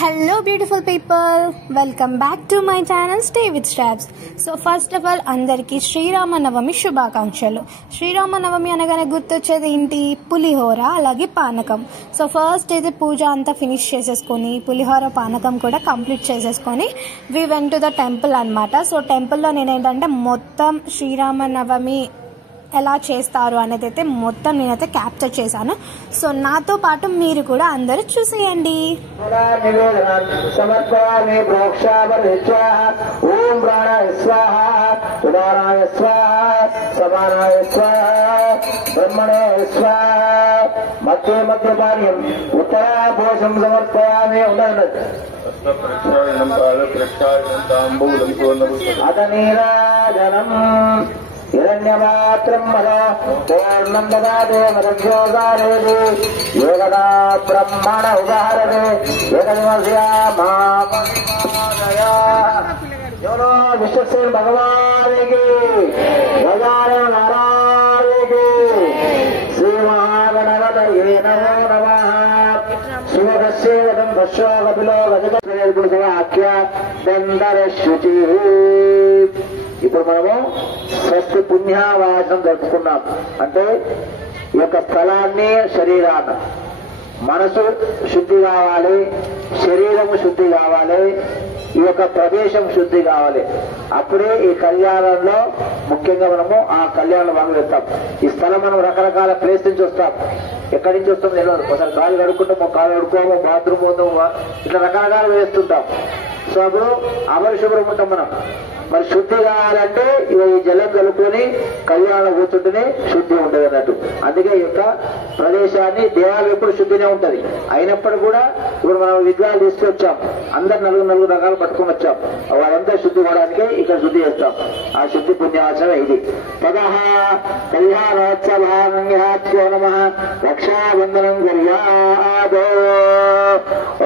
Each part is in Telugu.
Hello beautiful people, welcome back to my channel Stay with Straps. So first of all అందరికి శ్రీరామనవమి శుభాకాంక్షలు. శ్రీరామనవమి అనగానే గుర్తొచ్చేది ఏంటి? పులిహోర అలాగే పానకం. సో ఫస్ట్ అయితే పూజ అంతా ఫినిష్ చేసేసుకొని పులిహోర పానకం కూడా కంప్లీట్ చేసేసుకొని we went to the temple అన్నమాట. సో టెంపుల్లో నేనేంటంటే మొత్తం శ్రీరామనవమి ఎలా చేస్తారు అనేది అయితే మొత్తం నేనైతే క్యాప్చర్ చేశాను. సో నాతో పాటు మీరు కూడా అందరూ చూసేయండి. हिरण्यमात्रं मनो पूर्णं ददाते मदभ्योगारेति योगदा ब्रह्मण उदाहरते एकदिवस्या मामया योनो विश्वसेन भगवान की गजानन महाराज की श्री महागणपतये नमो नमः शिवदस्येदं दशो कपिलो गजगजगुरुसवाक्य दन्दरशुचि. ఇప్పుడు మనము స్వస్తి పుణ్యవాచనం జరుపుకున్నాం. అంటే ఈ యొక్క స్థలాన్ని శరీరాన్ని మనసు శుద్ధి కావాలి, శరీరము శుద్ధి కావాలి, ఈ యొక్క ప్రదేశం శుద్ధి కావాలి. అప్పుడే ఈ కళ్యాణంలో ముఖ్యంగా మనము ఆ కళ్యాణం భాగం వెళ్తాం. ఈ స్థలం మనం రకరకాల ప్లేస్ నుంచి వస్తాం. ఎక్కడి నుంచి వస్తాం నేను ఒకసారి కాలు కడుక్కుంటాము, కాలు కడుక్కోము, బాత్రూమ్ ఉందాము, ఇట్లా రకరకాలు వేస్తుంటాం. సో అప్పుడు అపరిశుభ్రం ఉంటాం మనం. మరి శుద్ధి కావాలంటే ఈ జలం కలుపుకొని కళ్యాణం కూర్చుంటేనే శుద్ధి ఉంటుంది అన్నట్టు. అందుకే ఈ యొక్క ప్రదేశాన్ని దేవాలయం ఎప్పుడు శుద్ధినే ఉంటది. అయినప్పటికీ కూడా ఇప్పుడు మనం విగ్రహాలు తీసుకొచ్చాం, అందరు నలుగురు రకాలు పట్టుకొని వచ్చాం. వాళ్ళంతా శుద్ధి కావడానికే ఇక్కడ శుద్ధి చేస్తాం. ఆ శుద్ధి పుణ్యవాచనం ఇది. పదహ కళ్యాణోత్సవాభ్యో నమ రక్షాబంధనం కళ్యాదో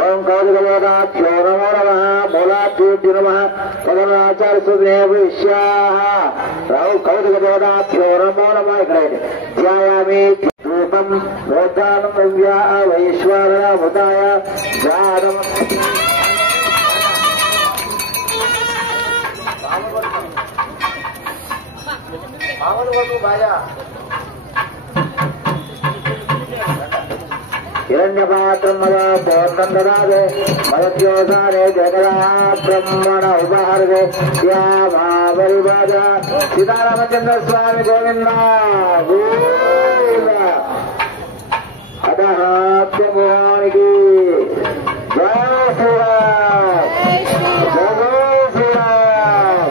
ఓం కౌదుకయోగాభ్యో నమో నమ మూలాభ్యోభ్యో నమ పదనాచార్య రావు కౌదుకయోగాభ్యో నమో నమ. ఇక్కడ ధ్యాయామి రూపం రోధానం నవ్యా వైశ్వరముదాయ జానం हिरण्यपात्रं मदा पूर्णं ददाते मदद्योसारे जगदा ब्रह्मण उपहर्गे या महापरिवाद सीतारामचंद्र स्वामी गोविंद गोविंद अतः मोहन की जय श्रीराम जय श्रीराम.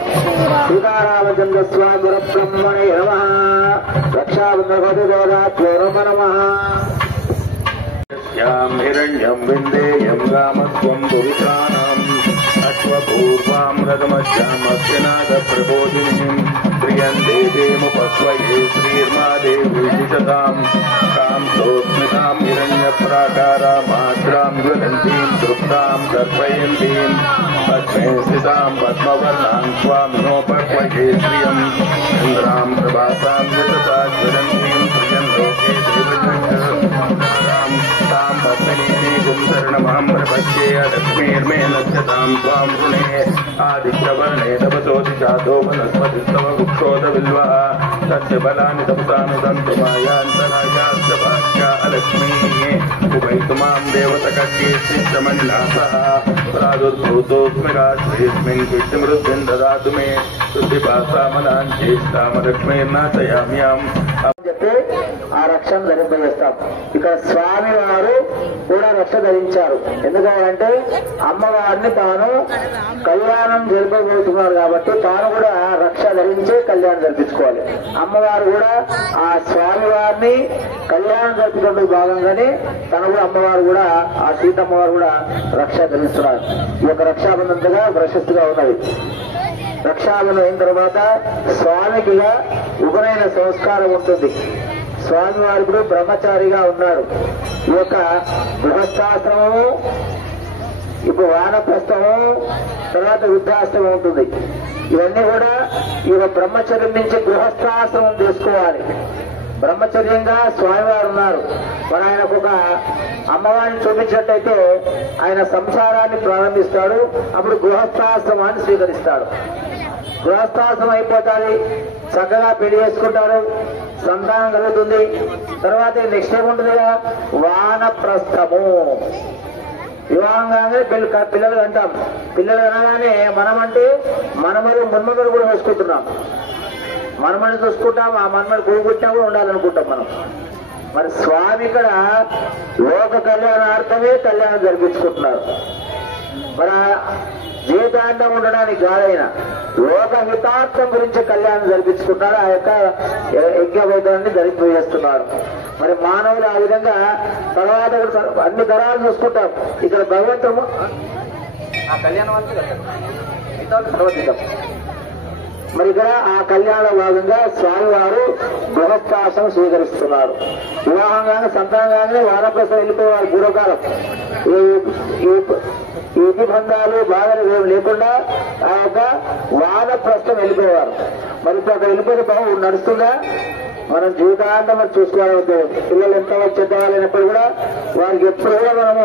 सीतारामचंद्र स्वामी ब्रह्मणे नमः रक्षाबंधनोदाभ्यो नमः. हिरण्यं विन्देयं गामत्वं पुरुषाणाम् अश्वपूर्वां रथमज्जामस्यनादप्रबोधिनीं प्रियं देवीमुपस्वये श्रीर्मा देवीशतां तां सोऽस्मितां हिरण्यप्राकारामाद्रां ज्वलन्तीं तृप्तां दर्पयन्तीं पद्मे स्थितां पद्मवर्णां स्वामिनोपस्वये श्रियं चन्द्रां प्रभासां यतता ज्वलन्तीं प्रियं लोके देवजनां तां पद्मिनीति कुंसरणमां प्रपद्ये लक्ष्मीर्मे नश्यतां त्वां ऋणे आदित्यवर्णे तपसोऽसि जातो वनस्पतिस्तव वृक्षोदविल्वः तस्य फलानि तपसानुदन्तु मायान्तरायाश्च भाग्या अलक्ष्मीः उपैतु मां देवतकर्येष्टिश्चमन्नासः प्रादुर्भूतोऽस्मि रात्रेऽस्मिन् कृष्णमृद्धिं ददातु मे शुद्धिभासामलां चेष्टामलक्ष्मीर्नाशयाम्याम्. ఆ రక్షణ ధరింపజేస్తాం. ఇక్కడ స్వామి వారు కూడా రక్ష ధరించారు. ఎందుకంటే అమ్మవారిని తాను కళ్యాణం జరిపబోతున్నారు కాబట్టి తాను కూడా రక్ష ధరించే కళ్యాణం జరిపించుకోవాలి. అమ్మవారు కూడా ఆ స్వామి వారిని కళ్యాణం జరుపుకుంటూ భాగంగానే తను కూడా అమ్మవారు కూడా ఆ సీతమ్మవారు కూడా రక్ష ధరిస్తున్నారు. ఈ యొక్క రక్షాబంధంగా ప్రశస్తిగా ఉన్నది. రక్షాబంధం అయిన తర్వాత స్వామికిగా ఉపనయన సంస్కారం ఉంటుంది. స్వామివారు ఇప్పుడు బ్రహ్మచారిగా ఉన్నాడు. ఈ యొక్క గృహస్థాశ్రమము, ఇప్పుడు వానప్రస్థము, తర్వాత వృద్ధాశ్రమం ఉంటుంది. ఇవన్నీ కూడా ఈ బ్రహ్మచర్యం నుంచి గృహస్థాశ్రమం తీసుకోవాలి. బ్రహ్మచర్యంగా స్వామివారు ఉన్నారు. మరి ఆయనకు ఒక అమ్మవారిని చూపించినట్టయితే ఆయన సంసారాన్ని ప్రారంభిస్తాడు. అప్పుడు గృహస్థాశ్రమాన్ని స్వీకరిస్తాడు. గృహస్థాశ్రమం అయిపోతాది, చక్కగా పెళ్లి చేసుకుంటారు, సంతానం కలుగుతుంది. తర్వాత నెక్స్ట్ ఏముంటుందిగా వానప్రస్థము. వివాహం కాగానే పిల్లలు అంటాం. పిల్లలు అనగానే మనమంటే మనమరు మున్మరు కూడా వేసుకుంటున్నాం. మనమని చూసుకుంటాం, ఆ మనమని కూడుకుంటా కూడా ఉండాలనుకుంటాం మనం. మరి స్వామి ఇక్కడ లోక కళ్యాణార్థమే కళ్యాణం జరిపించుకుంటున్నారు. మరి జీవితాంతం ఉండడానికి కాదైనా లోక హితార్థం గురించి కళ్యాణం జరిపించుకుంటారు. ఆ యొక్క యజ్ఞవైద్యాన్ని ధరింపజేస్తున్నారు. మరి మానవులు ఆ విధంగా తర్వాత అన్ని తరాలు చూసుకుంటాం. ఇక్కడ భగవంతుడు ఆ కళ్యాణం అంటే భగవద్గీతం. మరి ఇక్కడ ఆ కళ్యాణ భాగంగా స్వామివారు గృహస్థాశ్రమం స్వీకరిస్తున్నారు. వివాహం కానీ సంతానం కానీ వానప్రస్థం వెళ్ళిపోయేవారు పూర్వకాలం. ఈ బంధాలు బాధలు ఏమి లేకుండా ఆ యొక్క వానప్రస్థం వెళ్ళిపోయేవారు. మరి ఇప్పుడు అక్కడ వెళ్ళిపోయిన బాబు నడుస్తుందా? మనం జీవితాంతం మరి చూసుకోవాలంటే పిల్లలు ఎంత చెడ్డవాళ్ళైనప్పుడు కూడా వారికి ఎప్పుడు కూడా మనము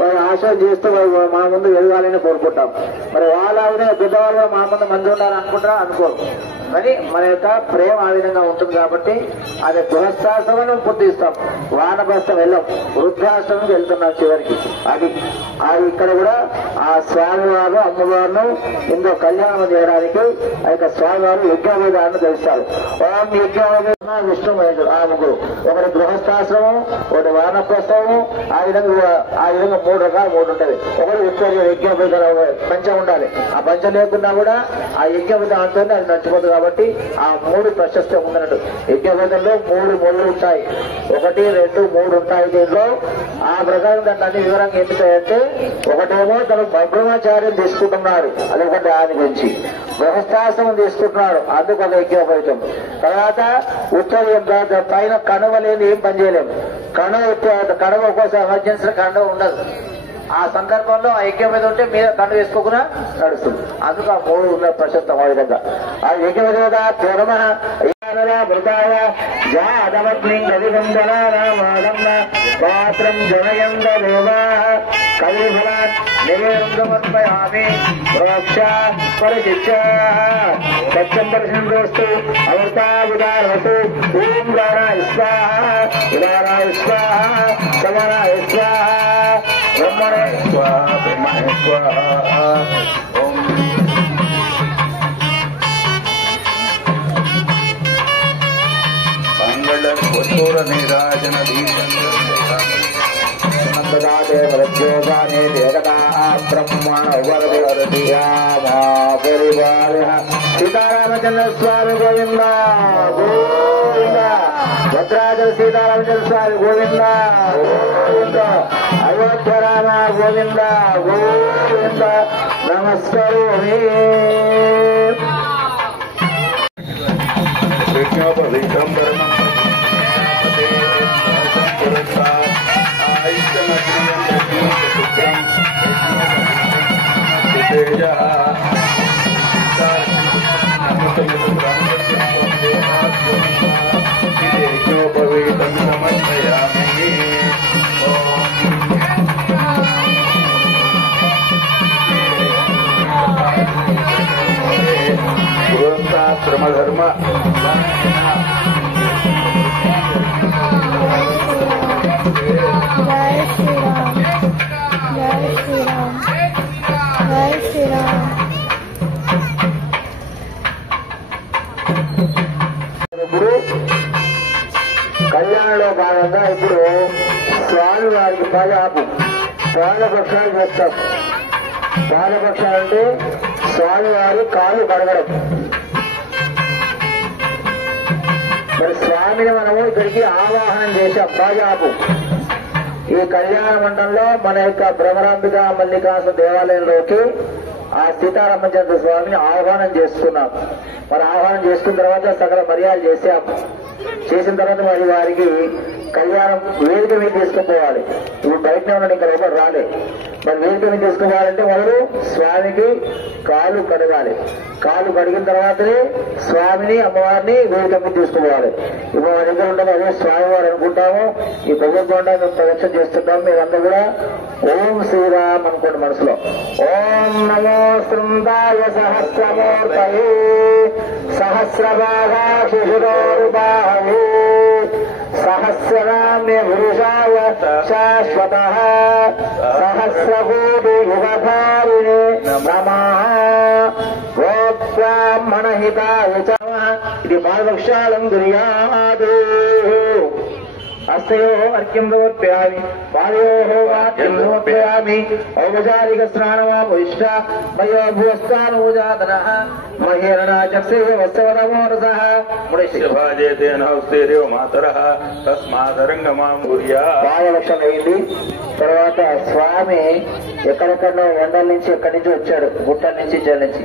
వారి ఆశ్రయం చేస్తూ మన ముందు ఎదగాలని కోరుకుంటాం. మరి వాళ్ళ ఆ విధంగా పెద్దవాళ్ళు మన ముందు మంది ఉండాలని అనుకుంటారా? అనుకోరు. కానీ మన యొక్క ప్రేమ ఆ విధంగా ఉంటుంది కాబట్టి అది గృహస్థాశ్రమం పూర్తిస్తాం. వానప్రస్థం వెళ్ళాం, వృద్ధాశ్రమం వెళ్తున్నాం చివరికి. అది ఇక్కడ కూడా ఆ స్వామివారు అమ్మవారిను ఇంకో కళ్యాణం చేయడానికి ఆ యొక్క స్వామివారు యజ్ఞవేదాన్ని ధరిస్తారు. ఓం యజ్ఞవేద విష్ణుమహేశ్వరు ఆ ముగ్గురు, ఒకటి గృహస్థాశ్రమం, ఒకటి వానప్రస్థము. ఆ విధంగా మూడు రకాలు ఉంటుంది. ఒకటి విక్టోరియా యజ్ఞవేద పంచం ఉండాలి. ఆ పంచం లేకుండా కూడా ఆ యజ్ఞవేదంతో అది నడిచిపోతుంది. కాబట్టి ఆ మూడు ప్రశస్తి ఉందన్నట్టు. యజ్ఞవేదంలో 3 మూలలు ఉంటాయి. 1, 2, 3 ఉంటాయి. దీంట్లో ఆ ప్రకారం దాన్ని అన్ని వివరంగా ఎందుకంటే ఒకటేమో తను బ్రహ్మచార్యం తీసుకుంటున్నాడు, అదొకటి ఆయన గురించి. గృహస్థాశ్రమం తీసుకుంటున్నాడు, అందుకు ఒక యజ్ఞోపేతం. తర్వాత ఉత్తరీయం పైన కణవ లేని ఏం పనిచేయలేము. కణవ ఒక్కోసారి ఎమర్జెన్సీ కణవ ఉండదు. ఆ సందర్భంలో ఆ యజ్ఞం మీద ఉంటే మీద కండు వేసుకోకుండా నడుస్తుంది. అందుకు ఆ 3 ఉన్న ప్రశస్తం. ఆ విధంగా ఆ యజ్ఞ మీద మృతాయ పాత్రం జనయంద దేవా కవిఫల నివేంద్రమర్పయామి ప్రోక్ష పరిశిక్ష సత్యం దర్శనంస్తు అమృతావిదారవసు ఓం ఉదారాయ స్వాహ ఉదారాయ స్వాహ సమరాయ స్వాహ బ్రహ్మణే స్వాహ బ్రహ్మణే స్వాహ. ఓం మంగళ నీరాజన దీపంగానే దేవతా బ్రహ్మణ పరివార సీతారామచంద్ర స్వామి గోవింద గోవింద. భద్రాచల సీతారామచంద్ర స్వామి గోవింద గోవింద. అయోధ్య రామ గోవింద గోవింద. నమస్కారం. గృహస్థాశ్రమధర్మ జై శ్రీరామ్. జై శ్రీరామ్. జై శ్రీరామ్. ఇప్పుడు కళ్యాణంలో భాగంగా ఇప్పుడు స్వామి వారికి పాదపక్షాలు చేస్తాం. పాదపక్షాలు అంటే స్వామివారి కాలు కడగడం. మరి స్వామిని మనము ఇక్కడికి ఆవాహనం చేశాం. పాజాపు ఈ కళ్యాణ మండలంలో మన యొక్క భ్రమరాంబిక మల్లికాస దేవాలయంలోకి ఆ సీతారామచంద్ర స్వామిని ఆహ్వానం చేసుకున్నాం. మరి ఆహ్వానం చేసుకున్న తర్వాత సకల మర్యాదలు చేశాం. చేసిన తర్వాత మరి వారికి కళ్యాణం వేదిక మీద తీసుకుపోవాలి. ఇప్పుడు బయటనే ఉన్నాడు, ఇంకా లోపల రాలే. మరి వేదిక మీద తీసుకుపోవాలంటే మొదలు స్వామికి కాలు కడగాలి. కాలు కడిగిన తర్వాతనే స్వామిని అమ్మవారిని వేదిక మీద తీసుకుపోవాలి. ఇప్పుడు మా దగ్గర ఉంటాము, అదే స్వామివారు అనుకుంటాము. ఈ ప్రభుత్వం మేము ప్రదక్షిణ చేస్తుంటాము. మీరందరూ కూడా ఓం శ్రీరామ్ అనుకోండి మనసులో. ఓం నమో శృందాయ సహస్రమూర్తయే సహస్రభాగా శిశురోరుబాహవే సహస్రనామ్య పురుషాయ శాశ్వత సహస్రకోటి యుగధారిణే నమః. గోబ్రాహ్మణ హితాయ చ నమః. ఇది పాదవక్షాలం గుర్యాదు. అస్తయో అర్ఘ్యం సమర్పయామి, పాదయోః వాక్యం సమర్పయామి. ఔపచారిక స్నానమాపుష్ట మయో భూస్థానోజాతనః మహేరణాచక్షుః వత్సవరమోరసః మునిశివాజేతేన హస్తేరేవ మాతరః తస్మాదరంగమాం గుర్యాత్. పాదవక్షం అయింది. తర్వాత స్వామి ఎక్కడెక్కడో ఎండల నుంచి ఎక్కడి నుంచి వచ్చాడు, గుట్ట నుంచి జల నుంచి.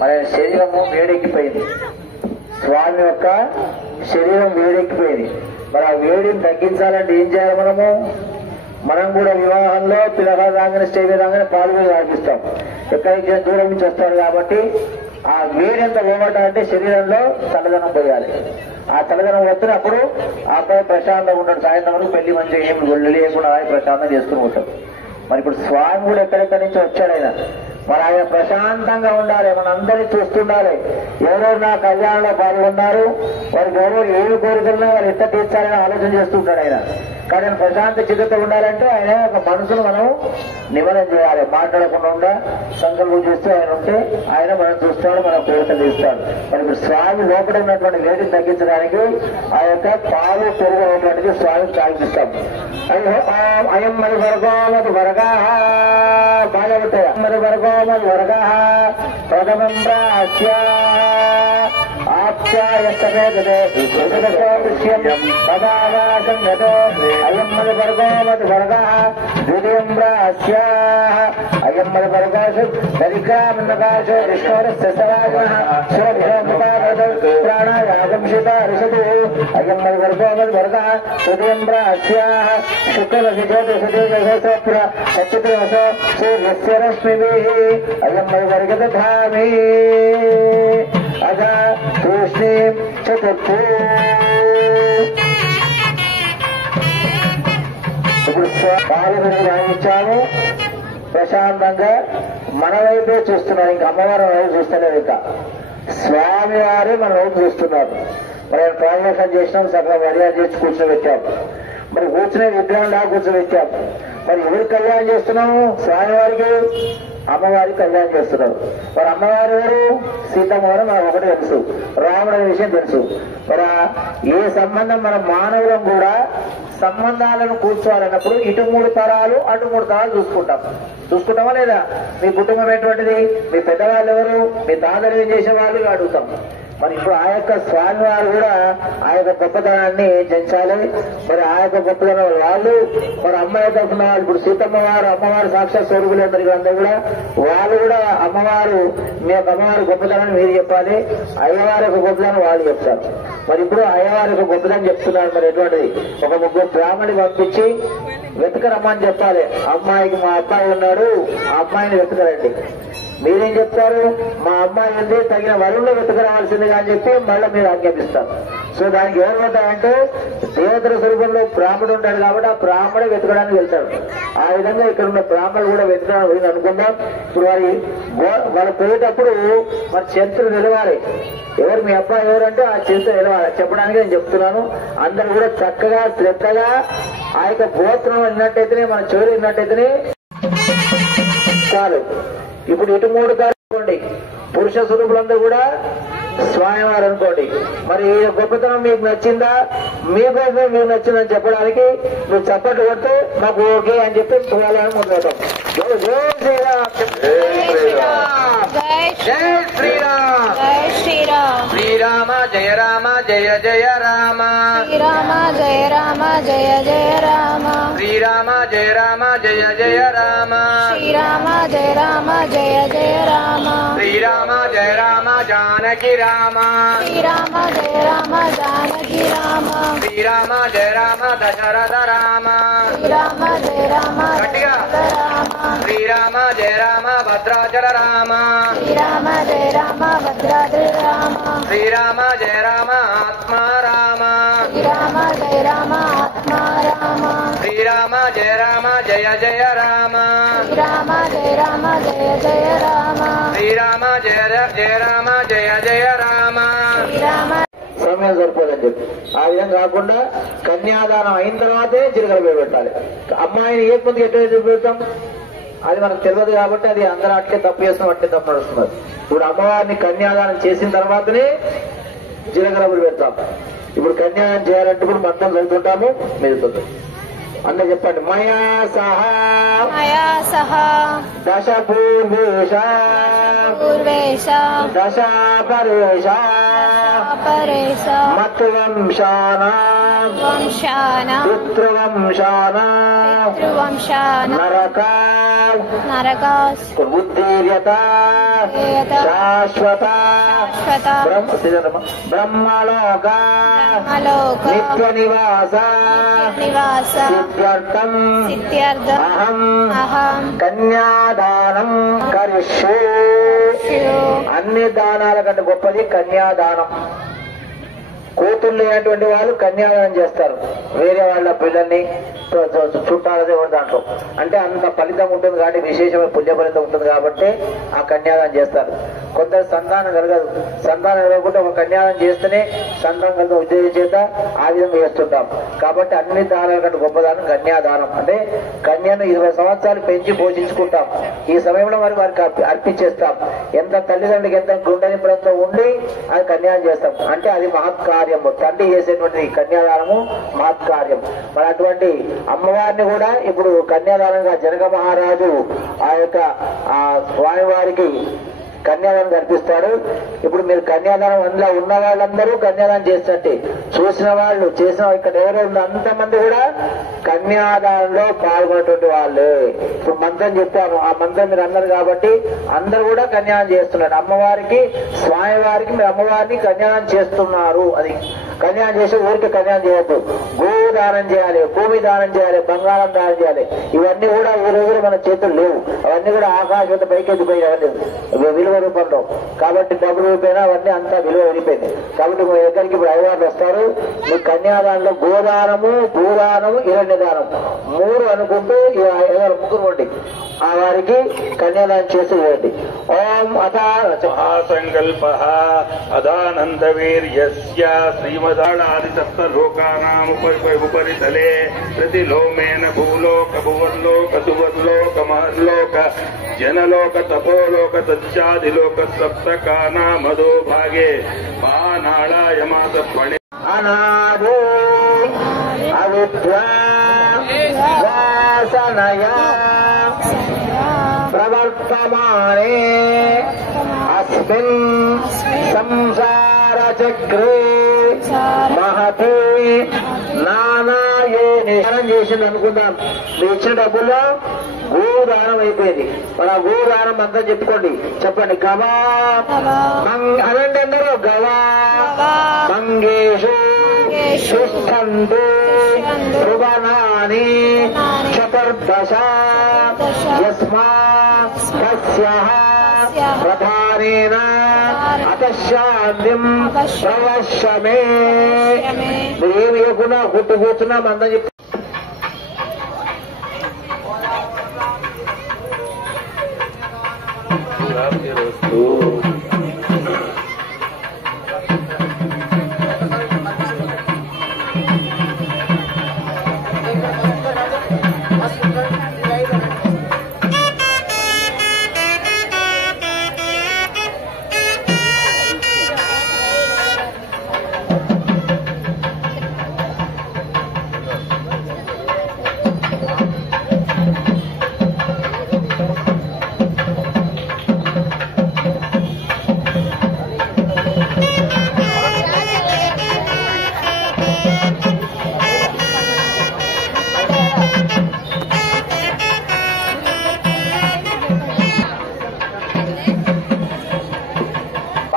మన శరీరము వేడెక్కిపోయింది. స్వామి యొక్క శరీరం వేడెక్కిపోయింది. మరి ఆ వేడిని తగ్గించాలంటే ఏం చేయాలి? మనం కూడా వివాహంలో పిల్లగారు రాగానే స్టేజ్ మీద రాగానే పాల్గొని రాపిస్తాం. ఎక్కడికి దూరం నుంచి వస్తారు కాబట్టి ఆ వేడి ఎంత పోగొట్టాలంటే శరీరంలో చల్లదనం పోయాలి. ఆ చల్లదనం వస్తే అప్పుడు ఆ అబ్బాయి ప్రశాంతంగా ఉంటాడు. సాయంత్రం వరకు పెళ్లి మంచిగా ఏం గొల్లు లేకుండా ప్రశాంతంగా చేసుకుని ఉంటాడు. మరి ఇప్పుడు స్వామి కూడా ఎక్కడెక్కడి నుంచి వచ్చాడు ఆయన. మరి ఆయన ప్రశాంతంగా ఉండాలి, మన అందరినీ చూస్తుండాలి. ఎవరెవరు నా కళ్యాణంలో పాల్గొన్నారు, వారికి ఎవరెవరు ఏమి కోరికలున్నా వారు ఎట్లా తీర్చాలని ఆలోచన చేస్తుంటాడు ఆయన. కానీ ఆయన ప్రశాంత చిత్తతో ఉండాలంటే ఆయన ఒక మనసును మనం నిమలం చేయాలి. మాట్లాడకుండా సంకల్పం చేస్తూ ఆయన ఉంటే ఆయన మనం చూస్తాడు, మన కోరికలు తీస్తాడు. మరి ఇప్పుడు స్వామి లోపల ఉన్నటువంటి వేడిని తగ్గించడానికి ఆ యొక్క పాలు పెరుగు అనేటువంటిది స్వామికి తాగిస్తాం. అయం మరి వర్గోమతి వర్గా బాగా ఉంటాయి. మరి వర్గోమతి వర్గా ప్రథమం ప్రాచ్య అయం మరి వర్గోమతి వర్గా ద్వితీయం ప్రాచ్య అయం మరి వర్గోషు దరికామన్నకాశో విష్ణోరస్య సరాజనః ప్రాణాయాగంశిత రిషతు అయం మరి వర్గోమతి వర్గా తృతీయం ప్రాచ్య శుక్లరసిజోతిషతేజసోప్ర సచిత్రవస సూర్యస్య రశ్మిభిః అయం మరి వర్గదధామి అథ తూష్ణీం చతుర్థీ. ఇప్పుడు పాలు రాయించాము. ప్రశాంతంగా మన వైపే చూస్తున్నారు, ఇంకా అమ్మవారి వైపు చూస్తలేదు. ఇంకా స్వామి వారే మన వైపు చూస్తున్నారు. మరి ప్రాణవేశం చేసినాం, సగం మర్యాద చేసి కూర్చోబెట్టాం. మరి కూర్చునే విగ్రహం లా కూర్చోబెట్టాం. మరి ఎవరికి కళ్యాణం చేస్తున్నాము? స్వామివారికి అమ్మవారికి కళ్యాణం చేస్తున్నారు. మరి అమ్మవారు ఎవరు? సీతమ్మ వారు మనకు ఒకటి తెలుసు, రాముడు అనే విషయం తెలుసు. మరి ఏ సంబంధం మన మానవులం కూడా సంబంధాలను కూర్చోవాలన్నప్పుడు ఇటు 3 తరాలు అటు 3 తరాలు చూసుకుంటామా లేదా? మీ కుటుంబం ఎటువంటిది, మీ పెద్దవాళ్ళు ఎవరు, మీ తాతలు ఏం చేసేవాళ్ళు అడుగుతాం. మరి ఇప్పుడు ఆ యొక్క స్వామి వారు కూడా ఆ యొక్క గొప్పతనాన్ని జంచాలి. మరి ఆ యొక్క గొప్పతనం వాళ్ళు మరి అమ్మాయి తరఫున ఇప్పుడు సీతమ్మ వారు అమ్మవారు సాక్షాత్ స్వరూపులు అందరూ కూడా వాళ్ళు కూడా అమ్మవారు మీ యొక్క అమ్మవారి గొప్పతనాన్ని మీరు చెప్పాలి, అయ్యవారి యొక్క గొప్పతనం వాళ్ళు చెప్తారు. మరి ఇప్పుడు అయ్యవారి యొక్క గొప్పతనం చెప్తున్నారు. మరి ఎటువంటిది? ఒక 3 బ్రాహ్మణి పంపించి వెతకరమ్మని చెప్పాలి. అమ్మాయికి మా అబ్బాయి ఉన్నాడు, ఆ అమ్మాయిని వెతకరండి. మీరేం చెప్తారు? మా అమ్మాయి ఉంది, తగిన వరుణ్ణి వెతకరావాల్సిందిగా అని చెప్పి మళ్ళీ మీరు ఆజ్ఞాపిస్తారు. సో దానికి ఎవరు పోతారంటే దేవతల స్వరూపంలో బ్రాహ్మణుడు ఉంటాడు కాబట్టి ఆ బ్రాహ్మణే వెతకడానికి వెళ్తాడు. ఆ విధంగా ఇక్కడ ఉన్న బ్రాహ్మణులు కూడా వెతకడానికి పోయింది అనుకుందాం. ఇప్పుడు వాళ్ళు పోయేటప్పుడు మరి చరిత్ర నిలవాలి. ఎవరు మీ అబ్బాయి ఎవరంటే ఆ చరిత్ర నిలవాలి చెప్పడానికి నేను చెప్తున్నాను. అందరూ కూడా చక్కగా శ్రద్ధగా ఆ యొక్క గోత్రం విన్నట్టయితేనే, మన చెవులు విన్నట్టయితేనే చాలు. ఇప్పుడు ఇటు 3 అనుకోండి, పురుష స్వరూపులందరూ కూడా స్వామివారు అనుకోండి. మరి ఈ గొప్పతనం మీకు నచ్చిందా? మీకోసమే మీకు నచ్చిందని చెప్పడానికి మీరు చప్పట్లు కొడితే మాకు ఓకే అని చెప్పి చూడాలని ముందుతాం. జై శ్రీరామ్, జై శ్రీరామ్, జై శ్రీరామ్. శ్రీరామ జయ రామ జయ జయ రామ, శ్రీరామ జయ రామ జయ జయ రామ, శ్రీరామ జయ రామ జయ జయ రామ, శ్రీరామ జయ రామ జయ జయ రామ, శ్రీరామ జయ రామ జానకి రామ శ్రీరామ జయ రామ జానకి రామ శ్రీరామ జయ రామ దశరథ రామ శ్రీరామ జయ రామ గట్టిగా శ్రీరామ జయ రామ భద్రాచల రామ శ్రీరామ జయ రామ భద్రాద్రి రామ శ్రీరామ జయ రామ ఆత్మా రామ శ్రీరామ జయ రామ ఆత్మా రామ శ్రీరామ జయ రామ జయ జయ రామ శ్రీరామ జయ రామ జయ జయ రామ శ్రీరామ జయ జయ రామ జయ జయ రామ శ్రీరామ సమయం సరిపోదని చెప్పి ఆ విధంగా కాకుండా కన్యాదానం అయిన తర్వాతే జీలకర్ర వేడి పెట్టాలి. అమ్మాయిని ఏ పొందికి ఎట్లా పెడతాం అది మనకు తెలియదు కాబట్టి అది అందరూ అట్లే తప్పు చేస్తున్నాం, అట్లే తప్పు నడుస్తున్నారు. ఇప్పుడు అమ్మవారిని కన్యాదానం చేసిన తర్వాతనే జీలకర్ర వేడి పెడతాం. ఇప్పుడు కన్యాదానం చేయాలంటే కూడా మంత్రం చదువుతుంటాము, మెదుతుంది. అన్న చెప్పండి. మయా సహా దశ పూర్వేశ దశ పరేశ మత్వంశాన పితృవంశాన నరక ఉద్దీర్యత శాశ్వత బ్రహ్మలోక నిత్య నివాస సిద్ధ్యర్థం అహం కన్యాదానం కరిష్యే. అన్ని దానాల కంటే గొప్పది కన్యాదానం. కూతుళ్ళు లేనటువంటి వాళ్ళు కన్యాదానం చేస్తారు, వేరే వాళ్ళ పిల్లల్ని చుట్టాలదే దాంట్లో అంటే అంత ఫలితం ఉంటుంది కాబట్టి విశేషమైన పుణ్య ఫలితం ఉంటుంది కాబట్టి ఆ కన్యాదానం చేస్తారు. కొందరు సంతానం కలగదు, సంతానం కలగకుండా ఒక కన్యాదానం చేస్తేనే సంతానం కలిగిన ఉద్దేశం చేత ఆ విధంగా చేస్తుంటాం. కాబట్టి అన్ని దానాల కంటే గొప్పదానం కన్యాదానం. అంటే కన్యను 20 సంవత్సరాలు పెంచి పోషించుకుంటాం, ఈ సమయంలో మరి వారికి అర్పించేస్తాం. ఎంత తల్లిదండ్రులకి ఎంత గుండె నింపడంతో ఉండి అది కన్యాదానం చేస్తాం అంటే అది మహత్కార్యము. తండ్రి చేసేటువంటి కన్యాదానము మహత్కార్యం. మరి అటువంటి అమ్మవారిని కూడా ఇప్పుడు కన్యాదానంగా జనక మహారాజు ఆ యొక్క స్వామివారికి కన్యాదానం కల్పిస్తాడు. ఇప్పుడు మీరు కన్యాదానం అందులో ఉన్న వాళ్ళందరూ కన్యాదానం చేసినట్టే, చూసిన వాళ్ళు చేసిన ఇక్కడ ఎవరు ఉన్న అంతమంది కూడా కన్యాదానంలో పాల్గొనేటువంటి వాళ్ళే. ఇప్పుడు మంత్రం చెప్పాము, ఆ మంత్రం మీరు అన్నారు కాబట్టి అందరూ కూడా కన్యాదానం చేస్తున్నారు. అమ్మవారికి స్వామివారికి మీరు అమ్మవారిని కన్యాదానం చేస్తున్నారు. అది కన్యాదానం చేసి ఊరికి కన్యాదానం చేయొద్దు, గోవు దానం చేయాలి, భూమి దానం చేయాలి, బంగారం దానం చేయాలి. ఇవన్నీ కూడా ఈ రోజులు మన చేతులు లేవు, అవన్నీ కూడా ఆకాశం పైకెత్తిపోయి అవన్నీ విలువ రూపంలో. కాబట్టి డబ్బు రూపేనా అవన్నీ అంతా విలువ వెళ్ళిపోయింది. కాబట్టి మీ దగ్గరికి ఇప్పుడు అయ్యవాళ్ళు వస్తారు. మీ కన్యాదానంలో గోదానము, భూదానము, హిరణ్యదానం 3 అనుకుంటూ ముగ్గురు ఉండి ఆ వారికి కన్యాదానం చేసి వేయండి. ఓం సంకల్ప అదానంద వీర్యస్య శ్రీమదాళాది సప్తలోకానాం ఉపరితలే ప్రతిలోమేన భూలోక భువర్లోక సువర్లోక మహర్లోక జనలోక తపోలోక సత్యాదిలోక సప్తకానామదో భాగే పానాళాయమాస పణి అనాదో అవిద్వాసనయా ప్రవర్తమానే అస్మిన్ సంసార చక్రే మహతే నానాయే నిదానం చేసింది అనుకుందాం. మీరు ఇచ్చిన డబ్బుల్లో గోదానం అయిపోయింది. మన గోదానం అంతా చెప్పుకోండి, చెప్పండి. గవా అనండి అందరూ. గవా మంగేషు తిష్టంతు భువనాని చతుర్దశ యస్మాస్యః ప్రధానేన అతశాంతిం ప్రవశ్యమే. మీరు ఏమి ఇవ్వకుండా గుట్టు కూర్చున్నా మందం చెప్పి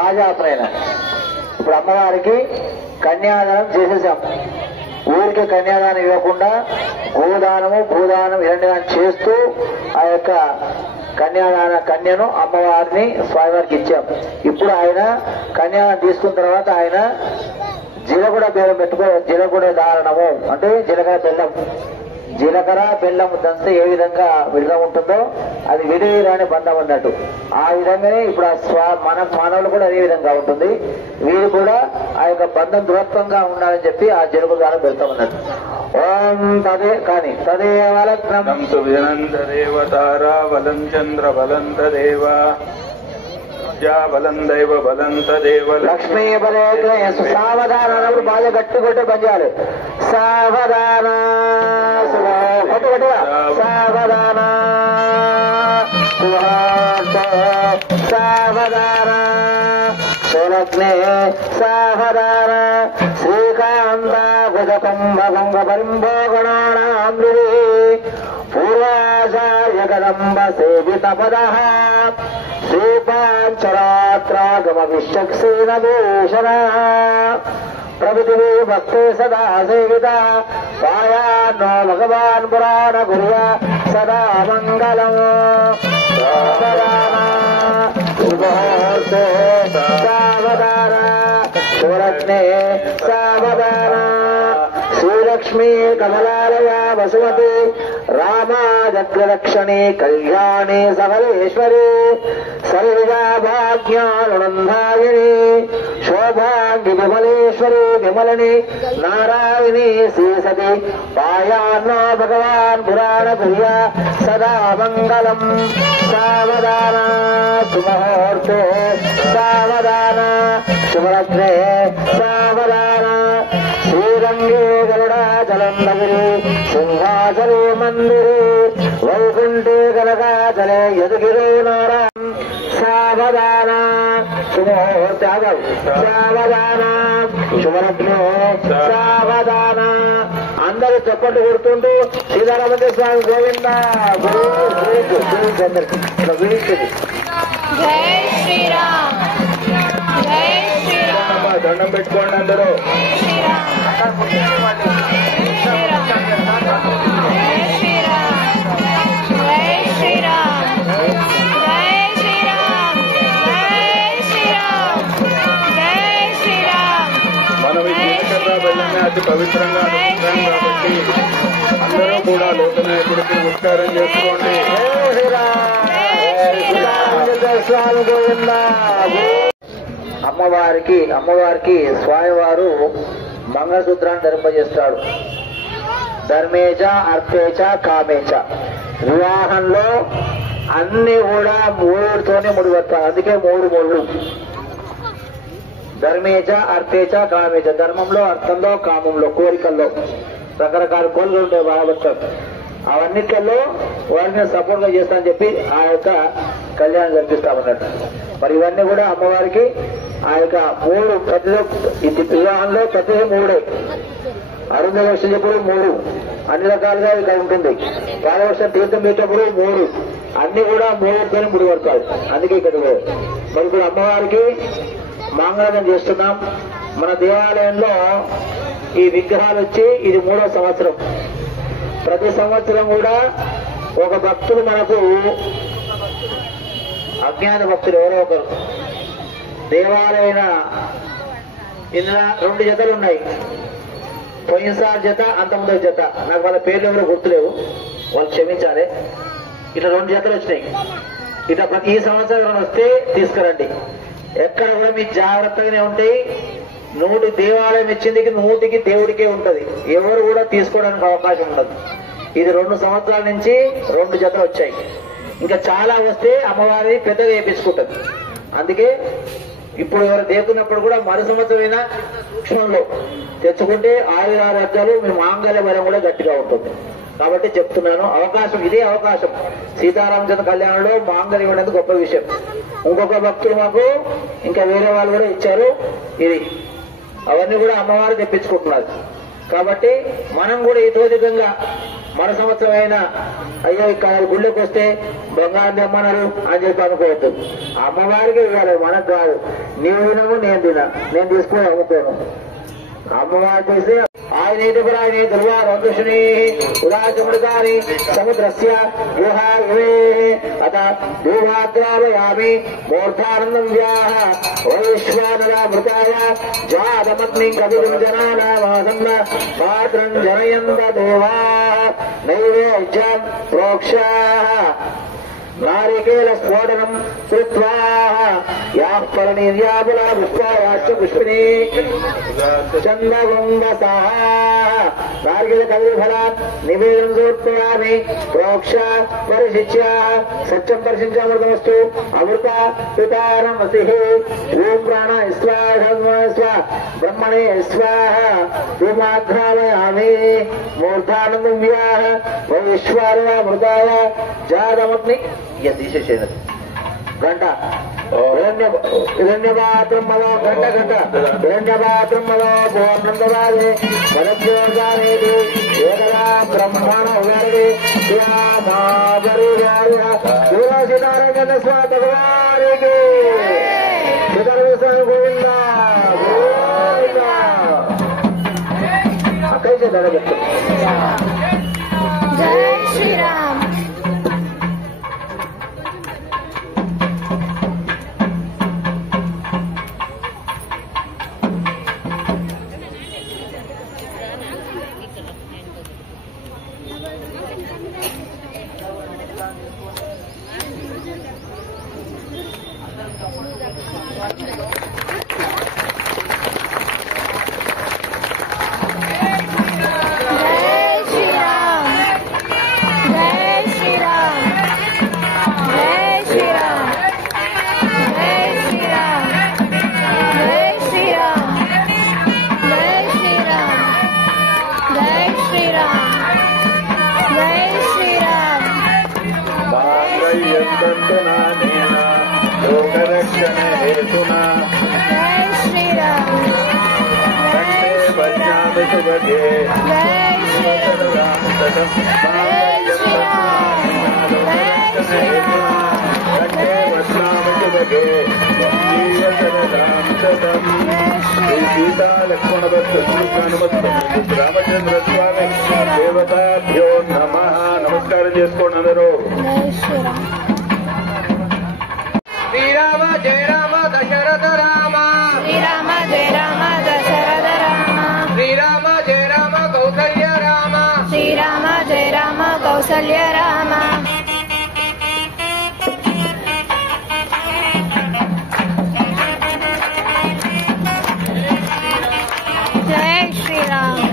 రాజాపరైన. ఇప్పుడు అమ్మవారికి కన్యాదానం చేసేసాం. ఊరికి కన్యాదానం ఇవ్వకుండా గోదానము భూదానం హిరణ్యదానం చేస్తూ ఆ యొక్క కన్యను అమ్మవారిని స్వామివారికి ఇచ్చాం. ఇప్పుడు ఆయన కన్యాదానం తీసుకున్న తర్వాత ఆయన జీలగూడ బేరం జీలగూడ దారణము అంటే జీలకర్ర బెల్లం దంస్తే ఏ విధంగా విడిగా ఉంటుందో అది విడిరాని బంధం అన్నట్టు. ఆ విధంగానే ఇప్పుడు మన మానవులు కూడా అదే విధంగా ఉంటుంది. వీరు కూడా ఆ యొక్క బంధం దృఢత్వంగా ఉండాలని చెప్పి ఆ జలుగు ద్వారా పెడతామన్నట్టు. ఓం తదే కానీ తదేవ లగ్నం వినంతదేవ తారా బలం చంద్ర బలంతదేవ బలందైవ బలంతదేవ లక్ష్మీ బలే సావధాన బాగా గట్టి కొట్టే బంజాలు సావధాన సావధాన సావధాన సులగ్నే సావధాన శ్రీకాంత గుజకుంభ పరిభోగణానాంబి పూర్వాచార్య కదంబ సేవిత పద శ్రీపాంచరాత్రాగమ విశ్వక్సేన భూషణ ప్రభుతి భక్తే సదా సేవిత పాయాన్నో భగవాన్ పురాణ గుర్య సదా మంగళం సావధాన సురత్నే సావధాన శ్రీలక్ష్మీ కమలాలయ వసుమతి రామాజగ్రలక్షణి కళ్యాణి సకలేశ్వరి సర్వజా భాగ్యానునందాయిని శోభాంగి విమలేశ్వరి విమలని నారాయణి శ్రీసతి పాయాన్నో భగవాన్ పురాణ ప్రియ సదా మంగళం సావధాన సుముహూర్తే సావధాన శుభరత్నే సావధాన శ్రీరంగే గరుడాచలందగిరి సింహాచలే మందిరే వైకుంఠే కనకాచలే యదుగిరే నారాయణ సావధాన శుభముహూర్త సావధాన శుభరత్నే సావధాన. అందరూ చప్పట్లు కొడుతుంటూ సీతారామచంద్ర స్వామి గోవింద దండం పెట్టుకోండి అందరూ. మనం ఈ జీలకర్ర బెల్లాన్ని అతి పవిత్రంగా అనుకుంటాం కాబట్టి అందరూ కూడా లోకనాయకుడికి నమస్కారం చేసుకోండి. అమ్మవారికి స్వామివారు మంగళసూత్రాన్ని ధరింపజేస్తాడు. ధర్మేచ అర్థేచ కామేచ. వివాహంలో అన్ని కూడా మూడుతోనే ముడిపెడతారు. అందుకే మూడు ముళ్ళు. ధర్మేచ అర్థేచ కామేచ. ధర్మంలో, అర్థంలో, కామంలో, కోరికల్లో రకరకాల కోరికలు ఉంటాయి భాగవతారు. అవన్నిట్లలో వారిని సపోర్ట్ గా చేస్తానని చెప్పి ఆ యొక్క కళ్యాణం జరిపిస్తామన్నట్టు. మరి ఇవన్నీ కూడా అమ్మవారికి ఆ యొక్క మూడు ప్రతి వివాహంలో ప్రతి మూడే. అరుణవర్షం చెప్పుడు మూడు, అన్ని రకాలుగా ఇక్కడ ఉంటుంది. పాలవర్షం తీర్థం పెట్టేప్పుడు మూడు, అన్ని కూడా మూడుతోనే ముడిపడతాయి. అందుకే ఇక్కడ మరి ఇప్పుడు అమ్మవారికి మంగళం చేస్తున్నాం. మన దేవాలయంలో ఈ విగ్రహాలు వచ్చి ఇది 3వ సంవత్సరం. ప్రతి సంవత్సరం కూడా ఒక భక్తులు మనకు అజ్ఞాన భక్తులు ఎవరో ఒకరు దేవాలయన ఇందులో 2 జతలు ఉన్నాయి. పోయినసారి జత, అంతకుముందు జత. నాకు వాళ్ళ పేర్లు ఎవరో గుర్తులేవు, వాళ్ళు క్షమించాలి. ఇట్లా 2 జతలు వచ్చినాయి. ఇట్లా ఈ సంవత్సరం వస్తే తీసుకురండి. ఎక్కడ కూడా మీకు జాగ్రత్తగానే ఉంటాయి. 100 దేవాలయం ఇచ్చింది 100కి దేవుడికే ఉంటది. ఎవరు కూడా తీసుకోవడానికి అవకాశం ఉండదు. ఇది 2 సంవత్సరాల నుంచి 2 జతలు వచ్చాయి. ఇంకా చాలా వస్తే అమ్మవారి పెద్దగా వేయించుకుంటది. అందుకే ఇప్పుడు ఎవరు దేకున్నప్పుడు కూడా మరు సంవత్సరమైనా సూక్ష్మంలో తెచ్చుకుంటే 6 రాజ్యాలు మీ మాంగళ్య బలం కూడా గట్టిగా ఉంటుంది. కాబట్టి చెప్తున్నాను, అవకాశం ఇదే అవకాశం. సీతారామచంద్ర కళ్యాణంలో మాంగళ్యం అనేది గొప్ప విషయం. ఇంకొక భక్తులు మాకు ఇంకా వేరే వాళ్ళు కూడా ఇచ్చారు. ఇది అవన్నీ కూడా అమ్మవారు తెప్పించుకుంటున్నారు. కాబట్టి మనం కూడా ఇతోధికంగా మన సంవత్సరం అయినా అయ్యో ఇక్కడ గుళ్ళకి వస్తే బంగారం తెమ్మన్నారు అని చెప్పి అనుకోవద్దు. అమ్మవారికి ఇవ్వాలి, మనకు కాదు. నీవు తినవు నేను తిన, నేను తీసుకుని అమ్ముకోను. అమ్మవారు చేసి ఆయన పురాణి దుర్వారోషిణి ఉదాచమృతాని సముద్రస్య వ్యూహాయువే అత దూరాగ్రావయామి మూర్ధానందం వ్యాహ వైశ్వానరామృతాయ జాతమగ్నిం కవిం జనానామాసన్న పాత్రం జనయంత దేవా నైవేద్యం ప్రోక్షాః నారికేల స్ఫోటనం కృత్వా యాః పరనిర్యాపుల పుష్పాయాశ్చ పుష్పిణీ చందగొంగసాః నారికేల కవిఫలాత్ నివేదనం సమర్పయామి ప్రోక్ష పరిశిచ్య సత్యం పరిశించామృతమస్తు అమృత పితారం వసిః ఓం ప్రాణ స్వాహ బ్రహ్మణే స్వాహ ధూమాఘ్రావయామి మూర్ధానందం వ్యాహ వైశ్వానరామృతాయ జాతమగ్ని తీసేసేది గంట హిరణ్యపాత్రమ్మలో గంట హిరణ్యపాత్రమ్మలో పూర్ణందరాజే పరజ్యోగానేది ఏకదా బ్రహ్మణ ఉగారి సీతారామ స్వామి భగవానికి సీతారామ గోవింద అక్కడి నుంచి దడబెట్టు. జై శ్రీరామ్. సీతా లక్ష్మణ రామచంద్ర స్వామి దేవతాభ్యో నమః. నమస్కారం చేసుకోండి అందరూ. శ్రీరామ జయ రామ దశరథ రామ, శ్రీరామ జయ రామ దశరథ రామ, శ్రీరామ జయ రామ కౌసల్య రామ, శ్రీరామ జయ రామ కౌసల్య రామ. జై శ్రీరామ్.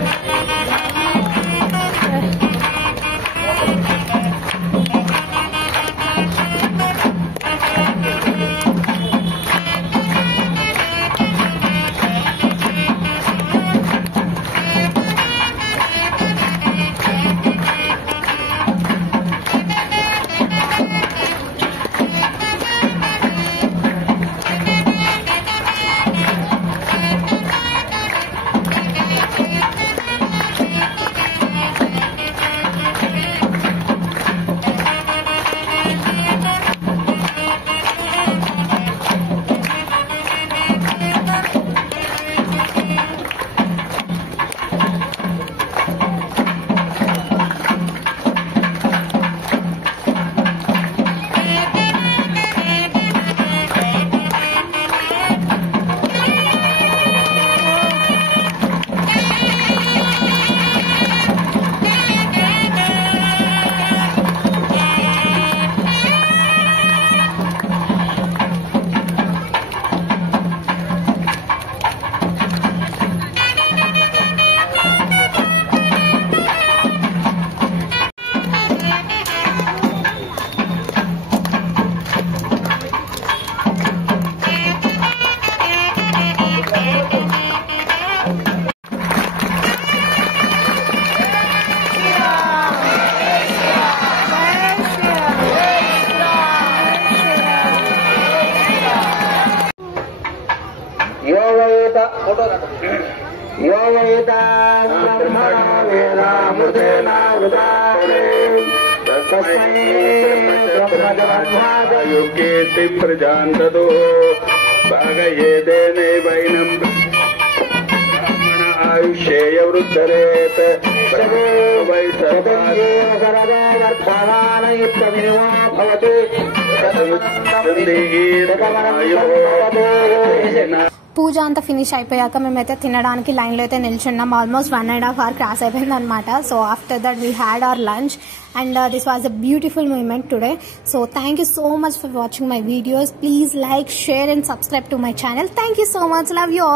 బాగా ఏదేనైవైనం బ్రాహ్మణ ఆయుష్యేయ వృద్ధరేత వై పూజ అంతా ఫినిష్ అయిపోయాక మేమైతే తినడానికి లైన్లో అయితే నిల్చున్నాం. ఆల్మోస్ట్ 1.5 hours క్రాస్ అయిపోయింది అనమాట. So after that we had our lunch and this was a beautiful moment today. So thank you so much for watching my videos. Please like, share and subscribe to my channel. Thank you so much. Love you all.